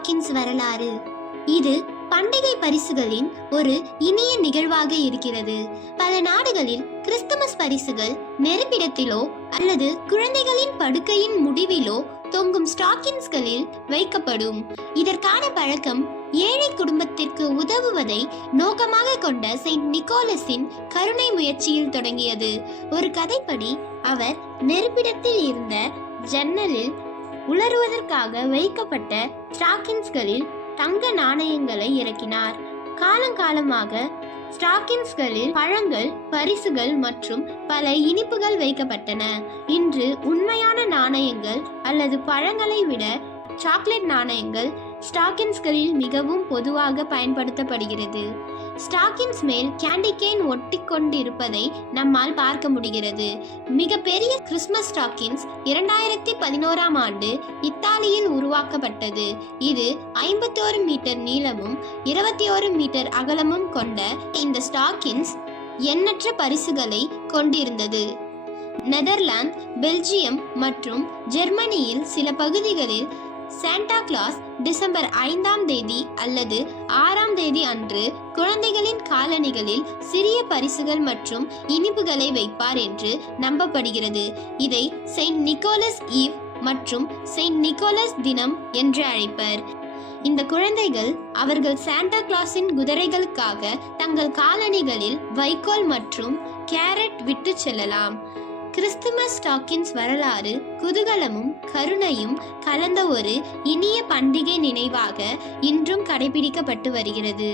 Stockings வரலாறு. இது பண்டிகை பரிசுகளின் ஒரு இனிய நிகழ்வாக இருக்கிறது. பல நாடுகளில் கிறிஸ்துமஸ் பரிசுகள் நெருப்பிடத்திலோ அல்லது குழந்தைகளின் படுக்கையின் முடிவிலோ தொங்கும் ஸ்டாக்கின்ஸ்களில் வைக்கப்படும். இதற்கான பழக்கம் ஏழை குடும்பத்திற்கு உதவுவதை நோக்கமாக கொண்ட செயின்ட் நிக்கோலஸின் கருணை முயற்சியில் தொடங்கியது. ஒரு கதைப்படி அவர் நெருப்பிடத்தில் இருந்த ஜன்னலில் உலருவதற்காக வைக்கப்பட்ட ஸ்டாக்கின்ஸ்களில் தங்க நாணயங்களை இறக்கினார். காலங்காலமாக ஸ்டாக்கின்ஸ்களில் பழங்கள், பரிசுகள் மற்றும் பல இனிப்புகள் வைக்கப்பட்டன. இன்று உண்மையான நாணயங்கள் அல்லது பழங்களை விட சாக்லேட் நாணயங்கள் ஸ்டாக்கின்ஸ்களில் மிகவும் பொதுவாக பயன்படுத்தப்படுகிறது. ஸ்டாக்கின்ஸ் மேல் கேண்டி கேன் ஒட்டி கொண்டிருப்பதை நம்மால் பார்க்க முடிகிறது. மிக பெரிய கிறிஸ்மஸ் ஸ்டாக்கின்ஸ் 2011ஆம் ஆண்டு இத்தாலியில் உருவாக்கப்பட்டது. இது 51 மீட்டர் நீளமும் 21 மீட்டர் அகலமும் கொண்ட இந்த ஸ்டாக்கின்ஸ் எண்ணற்ற பரிசுகளை கொண்டிருந்தது. நெதர்லாந்து, பெல்ஜியம் மற்றும் ஜெர்மனியில் சில பகுதிகளில் சாண்டா கிளாஸ் டிசம்பர் 5ஆம் தேதி அல்லது 6ஆம் தேதி அன்று குழந்தைகளின் காலணிகளில் சிறிய பரிசுகள் மற்றும் இனிப்புகளை வைப்பார் என்று நம்பப்படுகிறது. இதை செயின்ட் நிக்கோலஸ் ஈவ் மற்றும் செயின்ட் நிக்கோலஸ் தினம் என்று அழைப்பர். இந்த குழந்தைகள் அவர்கள் சாண்டா கிளாஸின் குதிரைகளுக்காக தங்கள் காலணிகளில் வைக்கோல் மற்றும் கேரட் விட்டு செல்லலாம். கிறிஸ்துமஸ் ஸ்டாக்கின்ஸ் வரலாறு குதூகலமும் கருணையும் கலந்த ஒரு இனிய பண்டிகை நினைவாக இன்றும் கடைபிடிக்கப்பட்டு வருகிறது.